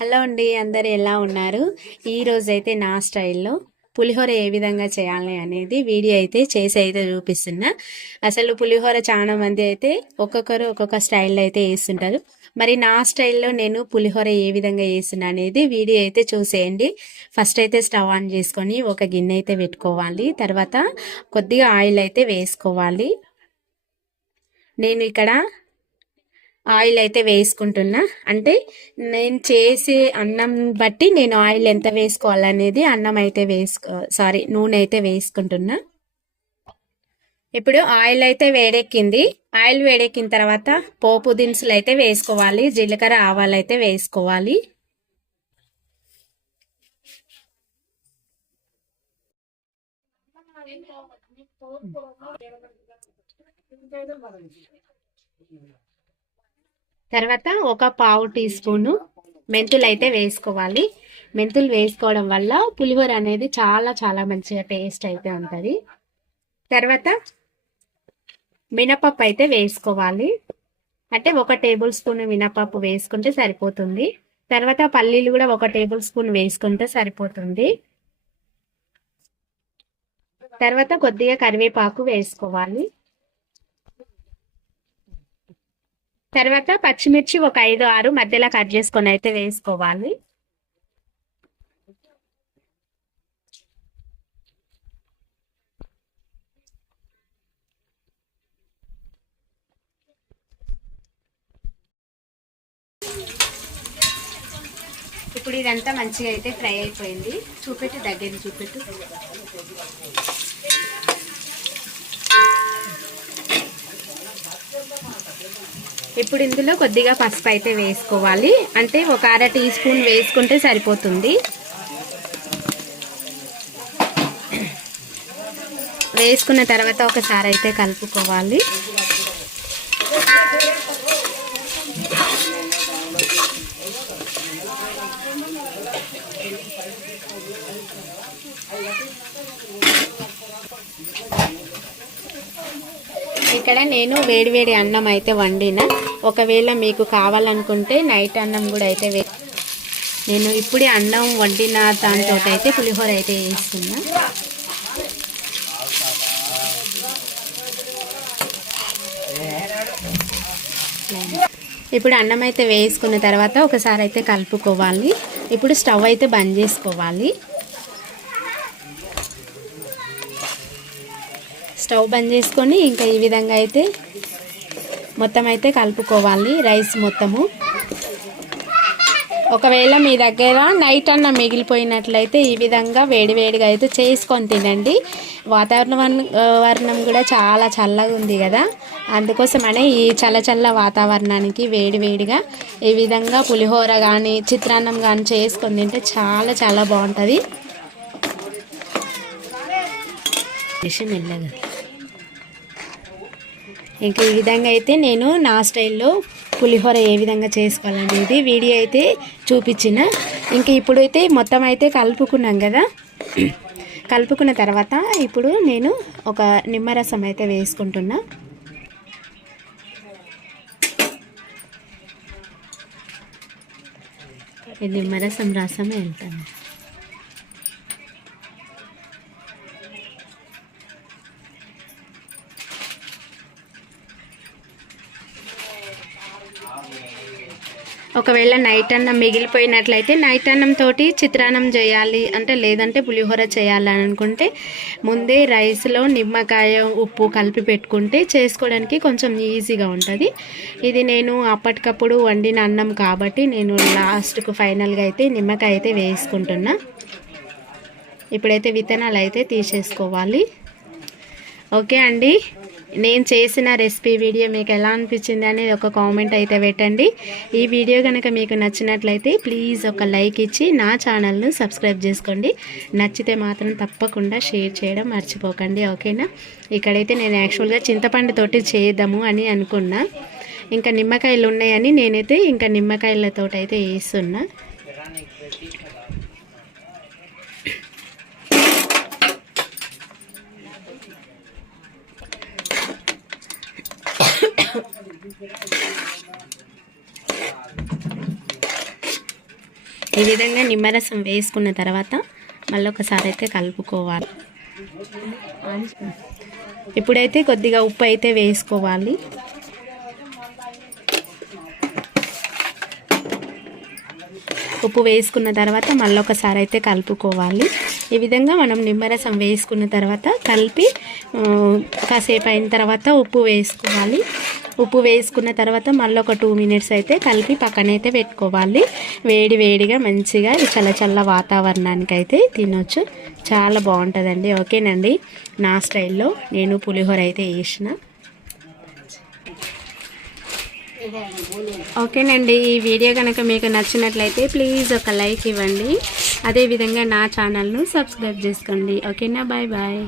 Hello అండి అందరు ఎలా ఉన్నారు? ఈరోజైతే నా స్టైల్లో పులిహోర ఏ విధంగా చేయాలి అనేది వీడియో అయితే చేసి అయితే చూపిస్తున్నా. అసలు పులిహోర చాలా మంది అయితే ఒక్కొక్కరు ఒక్కొక్క స్టైల్లో అయితే వేస్తుంటారు మరి నా స్టైల్లో నేను పులిహోర ఏ విధంగా వేస్తున్నా అనేది వీడియో అయితే చూసేయండి. ఫస్ట్ అయితే స్టవ్ ఆన్ చేసుకొని ఒక గిన్నె అయితే పెట్టుకోవాలి. తర్వాత కొద్దిగా ఆయిల్ అయితే వేసుకోవాలి. నేను ఇక్కడ ఆయిల్ అయితే వేసుకుంటున్నా. అంటే నేను చేసే అన్నం బట్టి నేను ఆయిల్ ఎంత వేసుకోవాలనేది అన్నం అయితే వేసుకో సారీ నూనె అయితే వేసుకుంటున్నా. ఇప్పుడు ఆయిల్ అయితే వేడెక్కింది. ఆయిల్ వేడెక్కిన తర్వాత పోపు దినుసులు అయితే వేసుకోవాలి. జీలకర్ర ఆవాలు అయితే వేసుకోవాలి. తర్వాత ఒక పావు టీ స్పూను మెంతులు అయితే వేసుకోవాలి. మెంతులు వేసుకోవడం వల్ల పులిహోర అనేది చాలా చాలా మంచిగా టేస్ట్ అయితే ఉంటుంది. తర్వాత మినపప్పు అయితే వేసుకోవాలి. అంటే ఒక టేబుల్ స్పూన్ మినపప్పు వేసుకుంటే సరిపోతుంది. తర్వాత పల్లీలు కూడా ఒక టేబుల్ స్పూన్ వేసుకుంటే సరిపోతుంది. తర్వాత కొద్దిగా కరివేపాకు వేసుకోవాలి. తర్వాత పచ్చిమిర్చి ఒక ఐదు ఆరు మధ్యలో కట్ చేసుకొని అయితే వేసుకోవాలి. ఇప్పుడు ఇదంతా మంచిగా అయితే ఫ్రై అయిపోయింది. చూపెట్టు దగ్గర చూపెట్టు. ఇప్పుడు ఇందులో కొద్దిగా పసుపు అయితే వేసుకోవాలి. అంటే ఒక అర టీ స్పూన్ వేసుకుంటే సరిపోతుంది. వేసుకున్న తర్వాత ఒకసారి అయితే కలుపుకోవాలి. ఇక్కడ నేను వేడివేడి అన్నం అయితే వండిన. ఒకవేళ మీకు కావాలనుకుంటే నైట్ అన్నం కూడా అయితే వే నేను ఇప్పుడే అన్నం వండిన దాంతో అయితే పులిహోర అయితే వేస్తున్నా. ఇప్పుడు అన్నం అయితే వేసుకున్న తర్వాత ఒకసారి అయితే కలుపుకోవాలి. ఇప్పుడు స్టవ్ అయితే బంద్ చేసుకోవాలి. స్టవ్ బంద్ చేసుకొని ఇంకా ఈ విధంగా అయితే మొత్తం అయితే కలుపుకోవాలి రైస్ మొత్తము. ఒకవేళ మీ దగ్గర నైట్ అన్న మిగిలిపోయినట్లయితే ఈ విధంగా వేడివేడిగా అయితే చేసుకొని తినండి. వాతావరణం వర్ణం కూడా చాలా చల్లగా ఉంది కదా. అందుకోసమనే ఈ చల్లచల్ల వాతావరణానికి వేడివేడిగా ఈ విధంగా పులిహోర కానీ చిత్రాన్నం కానీ చేసుకొని తింటే చాలా చాలా బాగుంటుంది. మెల్లగా. ఇంకా ఈ విధంగా అయితే నేను నా స్టైల్లో పులిహోర ఏ విధంగా చేసుకోవాలనేది వీడియో అయితే చూపించిన. ఇంకా ఇప్పుడైతే మొత్తం అయితే కలుపుకున్నాం కదా. కలుపుకున్న తర్వాత ఇప్పుడు నేను ఒక నిమ్మరసం అయితే వేసుకుంటున్నా. నిమ్మరసం రసమే వెళ్తాను ఒకవేళ నైట్ అన్నం మిగిలిపోయినట్లయితే నైట్ అన్నం తోటి చిత్రాన్నం చేయాలి అంటే లేదంటే పులిహోర చేయాలి అనుకుంటే ముందే రైస్లో నిమ్మకాయ ఉప్పు కలిపి పెట్టుకుంటే చేసుకోవడానికి కొంచెం ఈజీగా ఉంటుంది. ఇది నేను అప్పటికప్పుడు వండిన అన్నం కాబట్టి నేను లాస్ట్కు ఫైనల్గా అయితే నిమ్మకాయ అయితే వేసుకుంటున్నా. ఇప్పుడైతే విత్తనాలు అయితే తీసేసుకోవాలి. ఓకే అండి. నేను చేసిన రెసిపీ వీడియో మీకు ఎలా అనిపించింది అనేది ఒక కామెంట్ అయితే పెట్టండి. ఈ వీడియో కనుక మీకు నచ్చినట్లయితే ప్లీజ్ ఒక లైక్ ఇచ్చి నా ఛానల్ను సబ్స్క్రైబ్ చేసుకోండి. నచ్చితే మాత్రం తప్పకుండా షేర్ చేయడం మర్చిపోకండి ఓకేనా? ఇక్కడైతే నేను యాక్చువల్గా చింతపండు తోటి చేద్దాము అని అనుకున్నా. ఇంకా నిమ్మకాయలు ఉన్నాయని నేనైతే ఇంకా నిమ్మకాయలతోటి అయితే వేస్తున్నా. ఈ విధంగా నిమ్మరసం వేసుకున్న తర్వాత మళ్ళీ ఒకసారి అయితే కలుపుకోవాలి. ఇప్పుడైతే కొద్దిగా ఉప్పు అయితే వేసుకోవాలి. ఉప్పు వేసుకున్న తర్వాత మళ్ళీ ఒకసారి అయితే కలుపుకోవాలి. ఈ విధంగా మనం నిమ్మరసం వేసుకున్న తర్వాత కలిపి కాసేపు అయిన తర్వాత ఉప్పు వేసుకోవాలి. ఉప్పు వేసుకున్న తర్వాత మళ్ళీ ఒక టూ మినిట్స్ అయితే కలిపి పక్కనైతే పెట్టుకోవాలి. వేడి వేడిగా మంచిగా చల్ల చల్ల వాతావరణానికి అయితే తినొచ్చు. చాలా బాగుంటుందండి. ఓకేనండి? నా స్టైల్లో నేను పులిహోర అయితే వేసిన ఓకేనండి. ఈ వీడియో కనుక మీకు నచ్చినట్లయితే ప్లీజ్ ఒక లైక్ ఇవ్వండి. అదేవిధంగా నా ఛానల్ను సబ్స్క్రైబ్ చేసుకోండి. ఓకేనా? Bye bye.